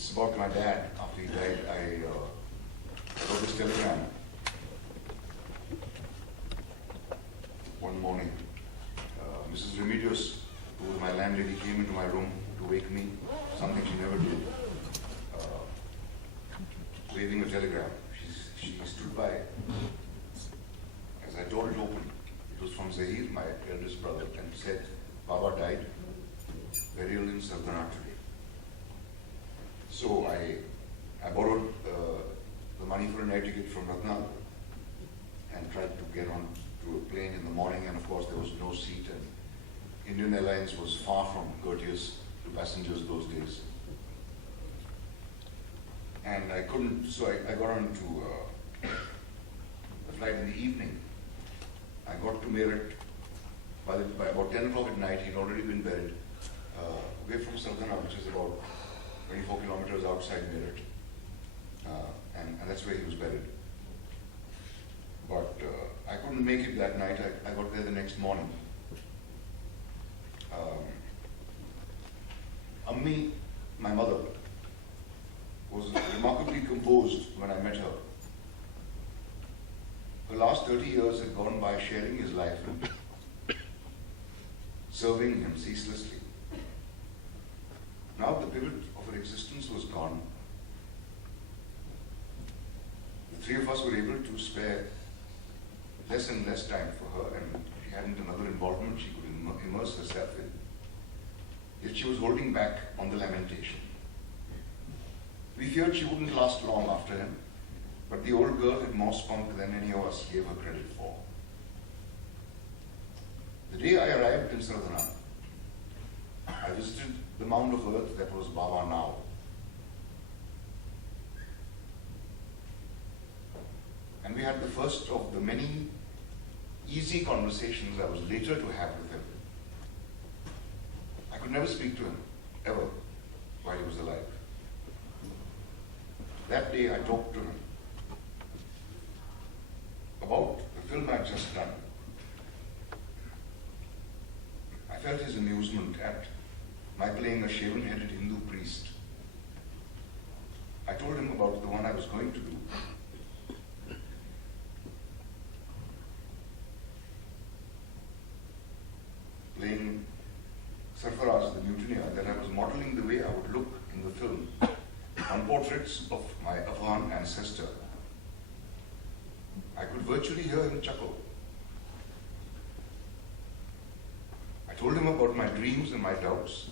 It's about my dad. After he died, I wrote this telegram one morning. Mrs. Remedios, who was my landlady, came into my room to wake me, something she never did, waving a telegram. She stood by as I tore it open. It was from Zahir, my eldest brother, and said, Baba died, burial in Sardana today. So I borrowed the money for an air ticket from Ratna and tried to get on to a plane in the morning, and of course there was no seat, and Indian Airlines was far from courteous to passengers those days. And I couldn't, so I got on to the flight in the evening. I got to Meerut by about 10 o'clock at night. He'd already been buried away from Sardana, which is about 24 kilometers outside Meerut. And that's where he was buried. But I couldn't make it that night. I got there the next morning. Ammi, my mother, was remarkably composed when I met her. Her last 30 years had gone by sharing his life, serving him ceaselessly. Now the pivot of her existence was gone. The three of us were able to spare less and less time for her, and she hadn't another involvement she could immerse herself in. Yet she was holding back on the lamentation. We feared she wouldn't last long after him, but the old girl had more spunk than any of us gave her credit for. The day I arrived in Sardana, I visited the mound of earth that was Baba now. And we had the first of the many easy conversations I was later to have with him. I could never speak to him, ever, while he was alive. That day I talked to him about the film I'd just done. I felt his amusement at my playing a shaven-headed Hindu priest. I told him about the one I was going to do. Playing Sarfaraz, the mutineer, that I was modeling the way I would look in the film on portraits of my Afghan ancestor. I could virtually hear him chuckle. I told him about my dreams and my doubts,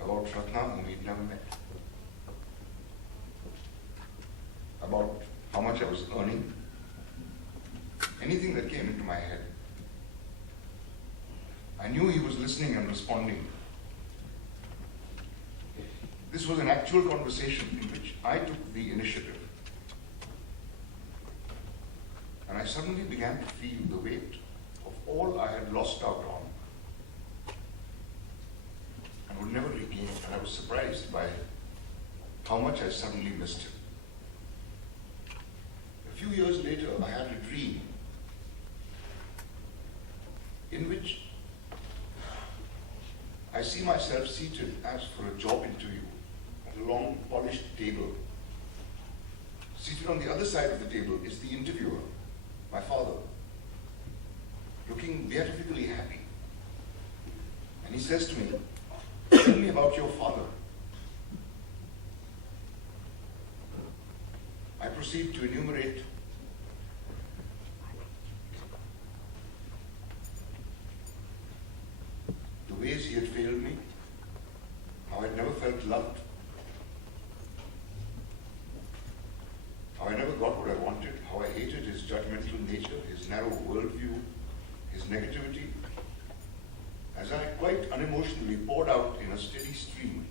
about Ratna, whom we'd never met, about how much I was earning, anything that came into my head. I knew he was listening and responding. This was an actual conversation in which I took the initiative. And I suddenly began to feel the weight of all I had lost out on and would never regain. And I was surprised by how much I suddenly missed him. A few years later, I had a dream in which I see myself seated as for a job interview at a long, polished table. Seated on the other side of the table is the interviewer, my father, looking beatifically happy. And he says to me, "Tell me about your father." I proceed to enumerate the ways he had failed me, how I'd never felt loved, how I never got what I wanted, how I hated his judgmental nature, his narrow worldview, his negativity. As I quite unemotionally poured out in a steady stream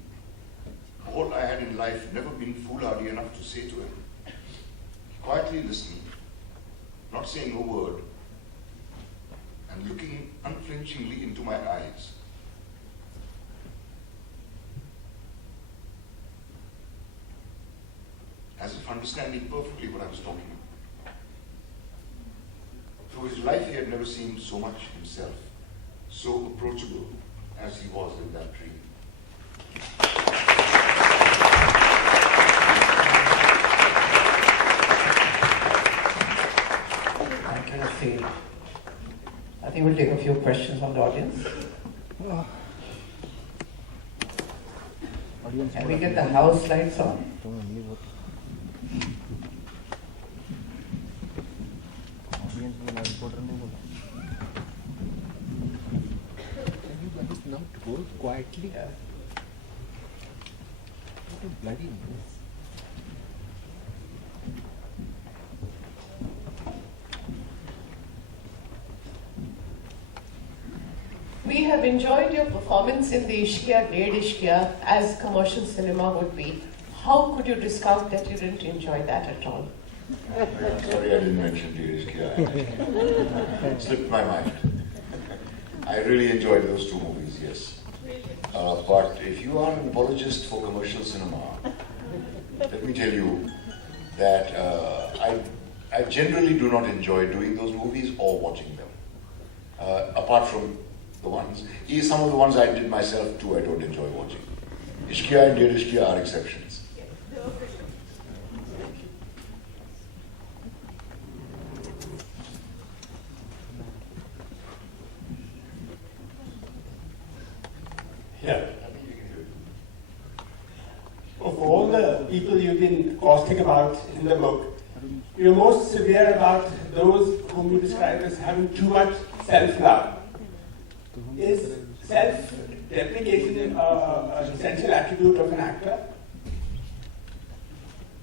all I had in life never been foolhardy enough to say to him, he quietly listened, not saying a word, and looking unflinchingly into my eyes. As if understanding perfectly what I was talking about. Through his life, he had never seemed so much himself, so approachable as he was in that dream. questions from the audience? Can we get the house lights on? Not go quietly. Yeah. What a bloody mess. We have enjoyed your performance in the Ishqiya, Grade Ishqiya, as commercial cinema would be. How could you discount that you didn't enjoy that at all? Sorry, I didn't mention It slipped my mind. I really enjoyed those two movies, yes. But if you are an apologist for commercial cinema, let me tell you that I generally do not enjoy doing those movies or watching them. Apart from the ones, some of the ones I did myself too, I don't enjoy watching. Ishqiya and Dear Ishqiya are exceptions. Yeah. Of all the people you've been caustic about in the book, you're most severe about those whom you describe as having too much self-love. Is self-deprecation an essential attribute of an actor?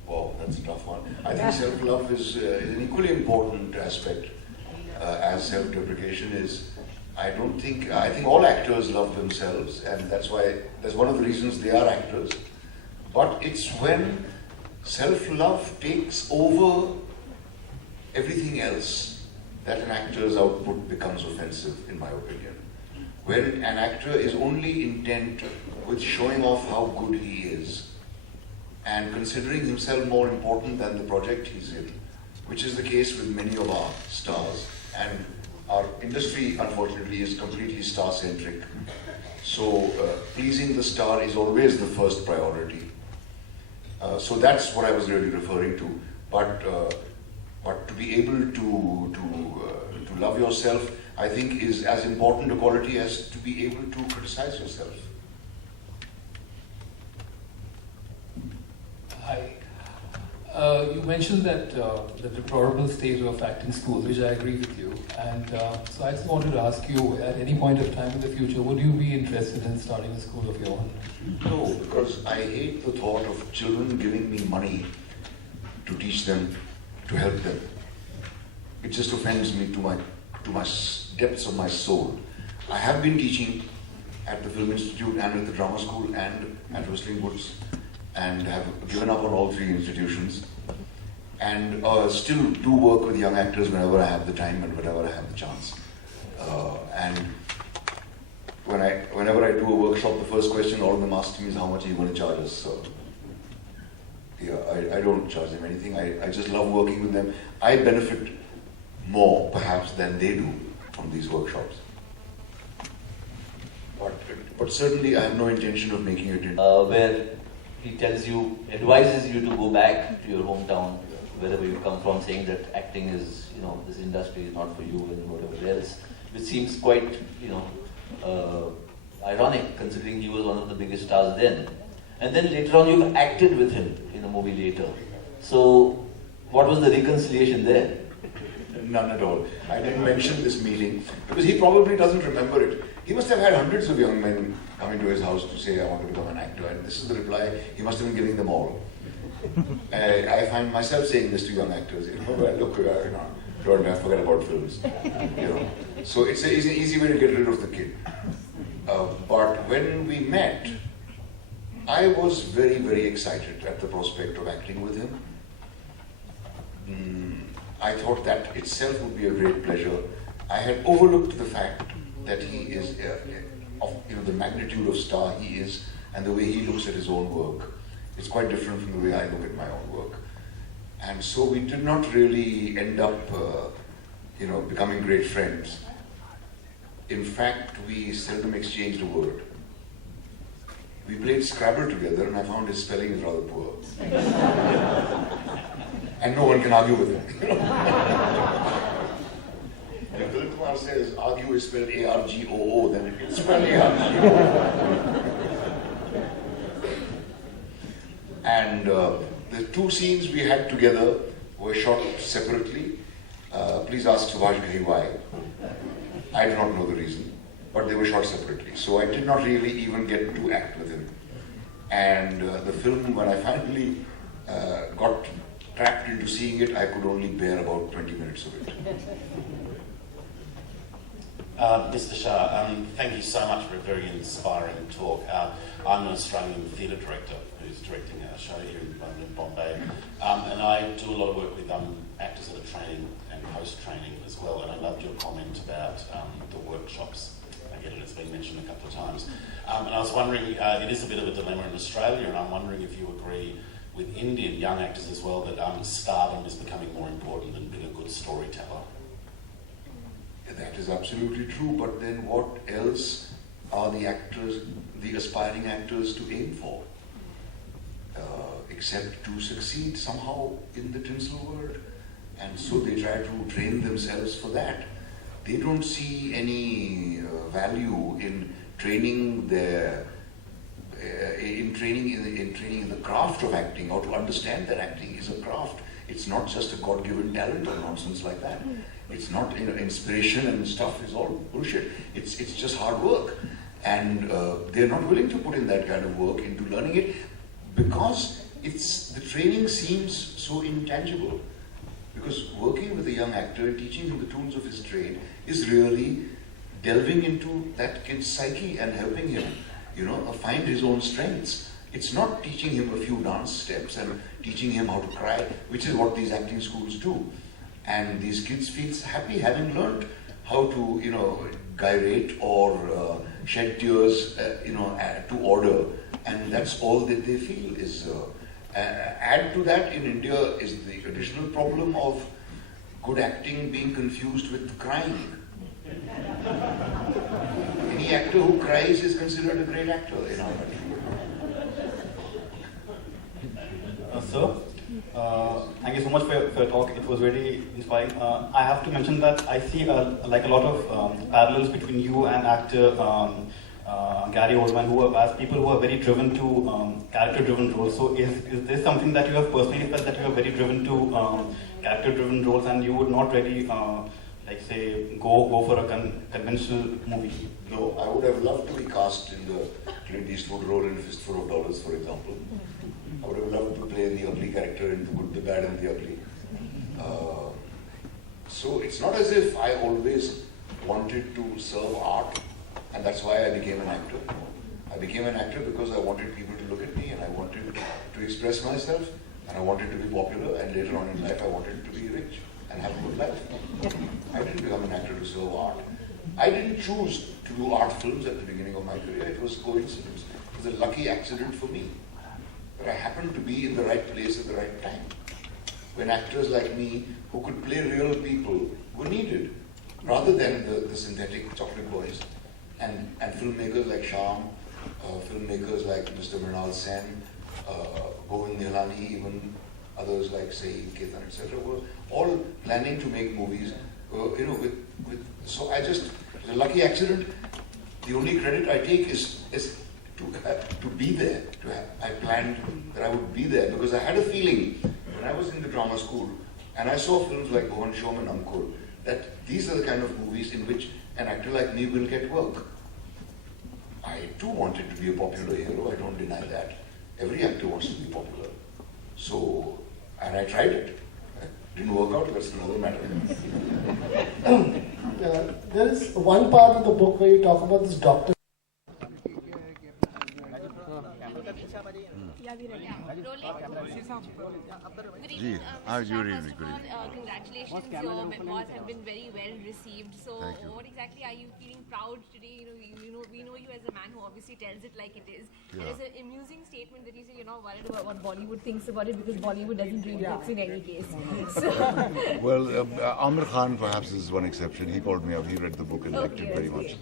Wow, that's a tough one. I think self-love is an equally important aspect as self-deprecation is. I think all actors love themselves, and that's one of the reasons they are actors. But it's when self-love takes over everything else that an actor's output becomes offensive, in my opinion. When an actor is only intent with showing off how good he is and considering himself more important than the project he's in, which is the case with many of our stars. And our industry, unfortunately, is completely star-centric. So pleasing the star is always the first priority. So that's what I was really referring to. But to be able to love yourself, I think, is as important a quality as to be able to criticize yourself. Hi. You mentioned that the deplorable state of acting school, which I agree with you. And so I just wanted to ask you, at any point of time in the future, would you be interested in starting a school of your own? No, because I hate the thought of children giving me money to teach them, to help them. It just offends me to my depths of my soul. I have been teaching at the Film Institute and at the Drama School and at Whistling Woods, and have given up on all three institutions, and still do work with young actors whenever I have the time and whenever I have the chance. And whenever I do a workshop, the first question all of them ask me is, how much are you going to charge us? So, yeah, I don't charge them anything. I just love working with them. I benefit more, perhaps, than they do from these workshops. But certainly I have no intention of making it into... where he advises you to go back to your hometown, wherever you come from, saying that acting is, this industry is not for you and whatever else, which seems quite, ironic, considering he was one of the biggest stars then. And then later on you've acted with him in a movie later. So what was the reconciliation there? None at all. I didn't mention this meeting because he probably doesn't remember it. He must have had hundreds of young men coming to his house to say, I want to become an actor, and this is the reply he must have been giving them all. I find myself saying this to young actors, look, don't forget about films. So it's an easy way to get rid of the kid. But when we met, I was very, very excited at the prospect of acting with him. I thought that itself would be a great pleasure. I had overlooked the fact that he is, of the magnitude of star he is, and the way he looks at his own work. It's quite different from the way I look at my own work. And so we did not really end up, becoming great friends. In fact, we seldom exchanged a word. We played Scrabble together, and I found his spelling is rather poor. And no one can argue with him. Kunal says argue is spelled A-R-G-O-O, then it gets spelled A-R-G-O-O. And the two scenes we had together were shot separately. Please ask Subhash Ghai why. I do not know the reason, but they were shot separately. So I did not really even get to act with him. And the film, when I finally got trapped into seeing it, I could only bear about 20 minutes of it. Mr. Shah, thank you so much for a very inspiring talk. I'm an Australian theatre director who's directing a show here in London and Bombay, and I do a lot of work with actors that are training and post-training as well, and I loved your comment about the workshops. I get it, it's been mentioned a couple of times. And I was wondering, it is a bit of a dilemma in Australia, and I'm wondering if you agree with Indian young actors as well that stardom is becoming more important than being a good storyteller. That is absolutely true, but then what else are the actors, the aspiring actors, to aim for? Except to succeed somehow in the tinsel world. And so they try to train themselves for that. They don't see any value in training their in training in the craft of acting, or to understand that acting is a craft. It's not just a God-given talent or nonsense like that. It's not, inspiration and stuff is all bullshit. It's just hard work, and they're not willing to put in that kind of work into learning it because the training seems so intangible. Because working with a young actor and teaching him the tools of his trade is really delving into that kid's psyche and helping him, find his own strengths. It's not teaching him a few dance steps and teaching him how to cry, which is what these acting schools do. And these kids feel happy having learned how to, gyrate or shed tears, to order. And that's all that they feel is. Add to that, in India, is the additional problem of good acting being confused with crying. Any actor who cries is considered a great actor in our country. Sir, thank you so much for your talk. It was very inspiring. I have to mention that I see a lot of parallels between you and actor Gary Oldman, as people who are very driven to character-driven roles. So is this something that you have personally felt, that you are very driven to character-driven roles and you would not really, go for a conventional movie? No, I would have loved to be cast in the Clint Eastwood role in Fistful of Dollars, for example. I would have loved to play the ugly character in The Good, the Bad and the Ugly. So it's not as if I always wanted to serve art, and that's why I became an actor. I became an actor because I wanted people to look at me, and I wanted to express myself, and I wanted to be popular, and later on in life I wanted to be rich and have a good life. I didn't become an actor to serve art. I didn't choose to do art films at the beginning of my career. It was coincidence. It was a lucky accident for me. But I happened to be in the right place at the right time, when actors like me, who could play real people, were needed, rather than the synthetic chocolate boys. And filmmakers like Shyam, filmmakers like Mr. Mrinal Sen, Govind Nihalani, even others like Saeed, Ketan, etc., were all planning to make movies. So I just, it was a lucky accident. The only credit I take is to be there. I planned that I would be there because I had a feeling when I was in the drama school and I saw films like Bhuvan Shom and Ankur, that these are the kind of movies in which an actor like me will get work. I too wanted to be a popular hero, I don't deny that. Every actor wants to be popular. So, and I tried it. It didn't work out, that's another matter. There is one part of the book where you talk about this doctor. Good evening. Congratulations, your memoirs have been very well received. So, what exactly are you feeling proud today? We know you as a man who obviously tells it like it is. Yeah. And it's an amusing statement that you say you're not worried about what Bollywood thinks about it because Bollywood doesn't read books in any case. So. Well, Amir Khan perhaps is one exception. He called me up. He read the book and liked it very much.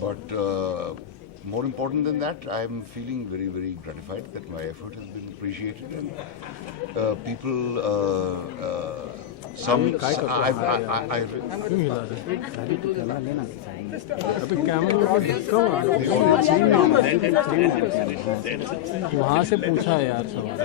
But more important than that, I'm feeling very, very gratified that my effort has been appreciated and people, some, वहाँ से पूछा है यार सवाल.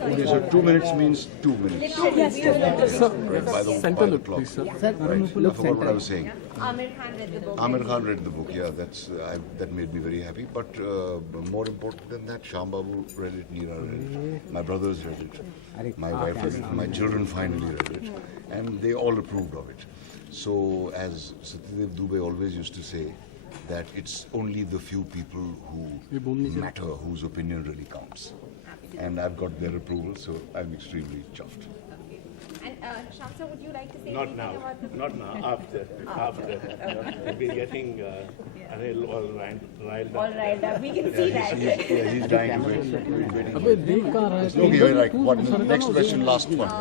Okay, so 2 minutes means 2 minutes. Right, by the clock. Please, sir. Right, I forgot what I was saying. Amir Khan read the book. Amir Khan read the book, yeah, that made me very happy. But more important than that, Shyam Babu read it, Neera read it, my brothers read it, my wife read it, my children finally read it, and they all approved of it. So, as Satyadev Dubey always used to say, that it's only the few people who matter, whose opinion really counts. And I've got their approval, so I'm extremely chuffed. And Shyam sir, would you like to say Not anything now, about the book? not now, after. We've been getting all riled up. All right, we can see that. He's dying to wait. अबे देख कहाँ रहा है? Okay, right. What, next question, last one.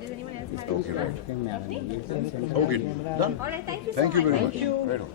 Does anyone else have Okay, right. anything? Okay, done. All right, thank you so Thank you much. very much. Right on.